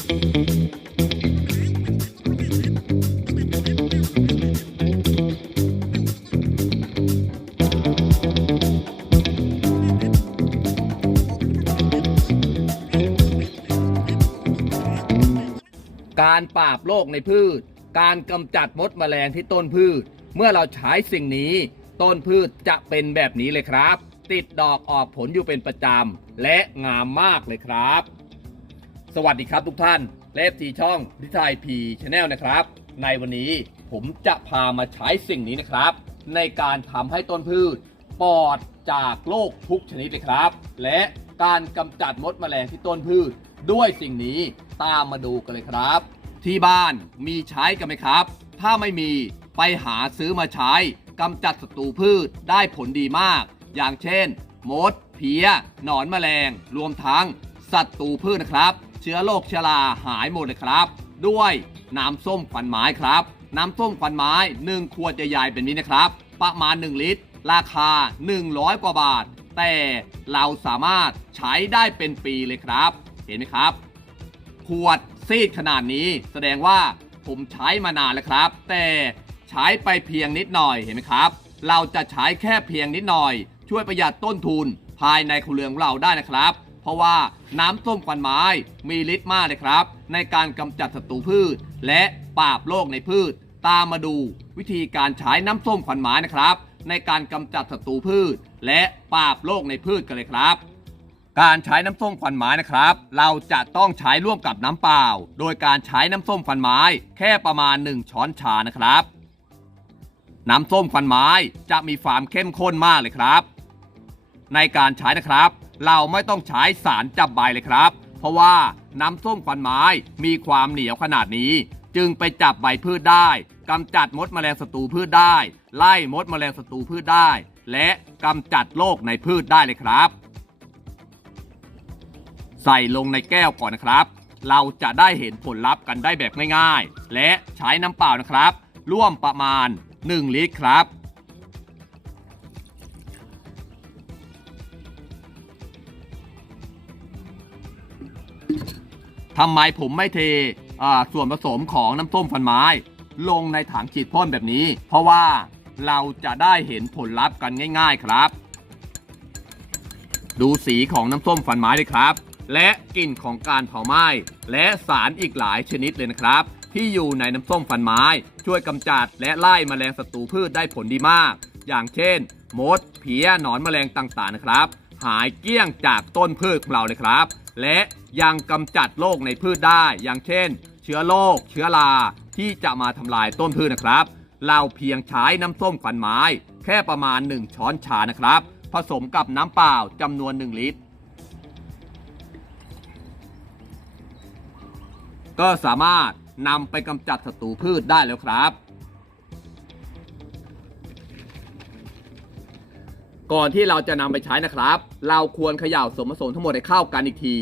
การปราบโรคในพืช การกำจัดมดแมลงที่ต้นพืช เมื่อเราใช้สิ่งนี้ ต้นพืชจะเป็นแบบนี้เลยครับ ติดดอกออกผลอยู่เป็นประจำและงามมากเลยครับ สวัสดีครับทุกท่านเลฟทีช่องพิทายพีชแนลนะครับ ในวันนี้ผมจะพามาใช้สิ่งนี้นะครับ ในการทำให้ต้นพืชปลอดจากโรคทุกชนิดเลยครับ และการกำจัดมดแมลงที่ต้นพืช ด้วยสิ่งนี้ตามมาดูกันเลยครับ ที่บ้านมีใช้กันไหมครับ ถ้าไม่มีไปหาซื้อมาใช้กำจัดศัตรูพืชได้ผลดีมาก อย่างเช่น มด เพี้ย หนอนแมลง รวมทั้งศัตรูพืชนะครับ เชื้อโรคชราหายหมดเลยครับ ด้วยน้ำส้มควันไม้ครับ น้ำส้มควันไม้ 1 ขวดใหญ่ๆเป็นนี้นะครับ ประมาณ 1 ลิตร ราคา 100 กว่าบาท แต่เราสามารถใช้ได้เป็นปีเลยครับ เห็นไหมครับ ขวดซีดขนาดนี้แสดงว่าผมใช้มานานแล้วครับ แต่ใช้ไปเพียงนิดหน่อยเห็นไหมครับ เราจะใช้แค่เพียงนิดหน่อย ช่วยประหยัดต้นทุนภายในครัวเรือนของเราได้นะครับ ราะว่าน้ำส้มควันไม้มีฤทธิ์มากเลยครับ ในการกำจัดศัตรูพืช และปราบโรคในพืช ตามมาดูวิธีการใช้น้ำส้มควันไม้นะครับ ในการกำจัดศัตรูพืช และปราบโรคในพืชกันเลยครับ การใช้น้ำส้มควันไม้นะครับ เราจะต้องใช้ร่วมกับน้ำเปล่า โดยการใช้น้ำส้มควันไม้แค่ประมาณ 1 ช้อนชานะครับน้ำส้มควันไม้จะมีความเข้มข้นมากเลยครับ ในการใช้นะครับ เราไม่ต้องใช้สารจับใบเลยครับ เพราะว่าน้ำส้มควันไม้มีความเหนียวขนาดนี้ จึงไปจับใบพืชได้กำจัดมดแมลงศัตรูพืชได้ ไล่มดแมลงศัตรูพืชได้ และกำจัดโรคในพืชได้เลยครับ ใส่ลงในแก้วก่อนนะครับ เราจะได้เห็นผลลัพธ์กันได้แบบง่ายๆ และใช้น้ำเปล่านะครับ ร่วมประมาณ 1 ลิตรครับ ทำไมผมไม่เทส่วนผสมของน้ำส้มฟันไม้ ลงในถังฉีดพ่นแบบนี้ เพราะว่าเราจะได้เห็นผลลัพธ์กันง่าย ๆครับ ดูสีของน้ำส้มฟันไม้เลยครับ และกลิ่นของการเผาไหม้และสารอีกหลายชนิดเลยนะครับ ที่อยู่ในน้ำส้มฟันไม้ ช่วยกำจัดและไล่แมลงศัตรูพืชได้ผลดีมาก อย่างเช่น มด เพี้ยหนอนแมลงต่างๆนะครับ หายเกลี้ยงจากต้นพืชของเราเลยครับ และยังกำจัดโรคในพืชได้ อย่างเช่น เชื้อโรคเชื้อราที่จะมาทำลายต้นพืชนะครับ เราเพียงใช้น้ำส้มควันไม้ แค่ประมาณ 1 ช้อนชานะครับ ผสมกับน้ำเปล่าจำนวน 1 ลิตร ก็สามารถนำไปกำจัดศัตรูพืชได้แล้วครับ ก่อนที่เราจะนำไปใช้นะครับ เราควรเขย่าส่วนผสมทั้งหมดให้เข้ากันอีกที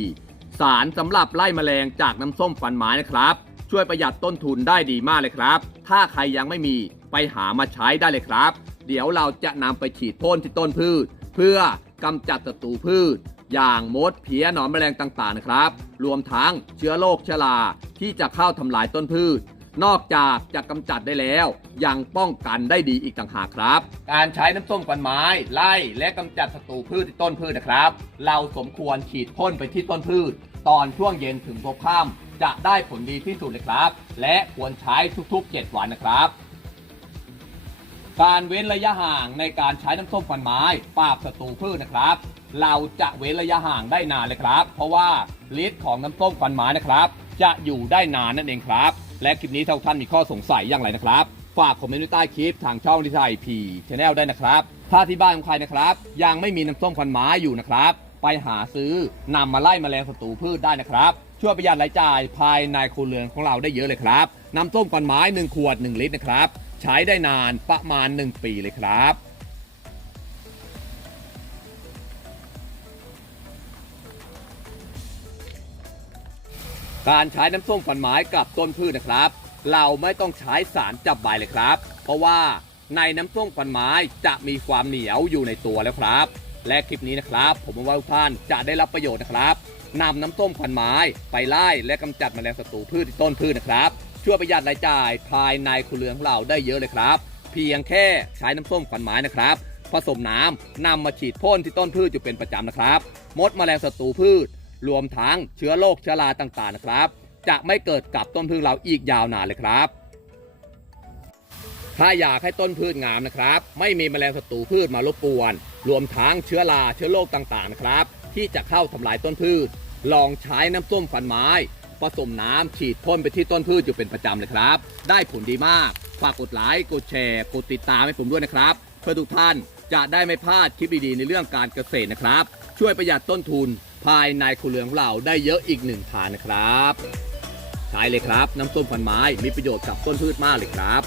สารสำหรับไล่แมลงจากน้ำส้มฟันไม้นะครับ ช่วยประหยัดต้นทุนได้ดีมากเลยครับ ถ้าใครยังไม่มีไปหามาใช้ได้เลยครับ เดี๋ยวเราจะนำไปฉีดพ่นที่ต้นพืช เพื่อกำจัดศัตรูพืช อย่างมดเพี้ยหนอนแมลงต่างๆนะครับ รวมทั้งเชื้อโรคชราที่จะเข้าทำลายต้นพืช นอกจากจะกำจัดได้แล้ว ยังป้องกันได้ดีอีกต่างหากครับ การใช้น้ำส้มควันไม้ ไล่และกำจัดศัตรูพืชที่ต้นพืชนะครับ เราสมควรฉีดพ่นไปที่ต้นพืช ตอนช่วงเย็นถึงพบค่ำจะได้ผลดีที่สุดเลยครับ และควรใช้ทุกๆ 7 วันนะครับ การเว้นระยะห่างในการใช้น้ำส้มควันไม้ปราบศัตรูพืชนะครับ เราจะเว้นระยะห่างได้นานเลยครับ เพราะว่าฤทธิ์ของน้ำส้มควันไม้นะครับ จะอยู่ได้นานนั่นเองครับ และคลิปนี้ถ้าท่านมีข้อสงสัยอย่างไรนะครับ ฝากคอมเมนต์ไว้ใต้คลิปทางช่องดิไทยพีชแนลได้นะครับ ถ้าที่บ้านของใครนะครับ ยังไม่มีน้ำส้มควันไม้อยู่นะครับ ไปหาซื้อนำมาไล่แมลงศัตรูพืชได้นะครับช่วยประหยัดรายจ่ายภายในครัวเรือนของเราได้เยอะเลยครับ น้ำส้มควันไม้ 1 ขวด 1 ลิตรนะครับ ใช้ได้นานประมาณ 1 ปีเลยครับ การใช้น้ำส้มฝันไม้กับต้นพืชนะครับ เราไม่ต้องใช้สารจับใบเลยครับ เพราะว่าในน้ำส้มฝันไม้จะมีความเหนียวอยู่ในตัวแล้วครับ และคลิปนี้นะครับ ผมหวังว่าทุกท่านจะได้รับประโยชน์นะครับนำน้ำส้มควันไม้ไปไล่และกำจัดแมลงศัตรูพืชที่ต้นพืชนะครับ ช่วยประหยัดรายจ่ายภายในครัวเรือนของเราได้เยอะเลยครับ เพียงแค่ใช้น้ำส้มควันไม้นะครับ ผสมน้ำนำมาฉีดพ่นที่ต้นพืชอยู่เป็นประจำนะครับ มดแมลงศัตรูพืช รวมทั้งเชื้อโรคเชื้อราต่างๆนะครับ จะไม่เกิดกับต้นพืชเราอีกยาวนานเลยครับ ถ้าอยากให้ต้นพืชงามนะครับ ไม่มีแมลงศัตรูพืชมารบกวน รวมทั้งเชื้อราเชื้อโรคต่างๆนะครับ ที่จะเข้าทำลายต้นพืช ลองใช้น้ำส้มฟันไม้ผสมน้ำฉีดพ่นไปที่ต้นพืชอยู่เป็นประจำเลยครับ ได้ผลดีมาก ฝากกดไลค์ กดแชร์ กดติดตามให้ผมด้วยนะครับ เพื่อทุกท่านจะได้ไม่พลาดคลิปดีๆในเรื่องการเกษตรนะครับ ช่วยประหยัดต้นทุน ภายในครัวเรือนของเราได้เยอะอีกหนึ่งทานนะครับ ใช้เลยครับน้ำส้มพันไม้มีประโยชน์กับต้นพืชมากเลยครับ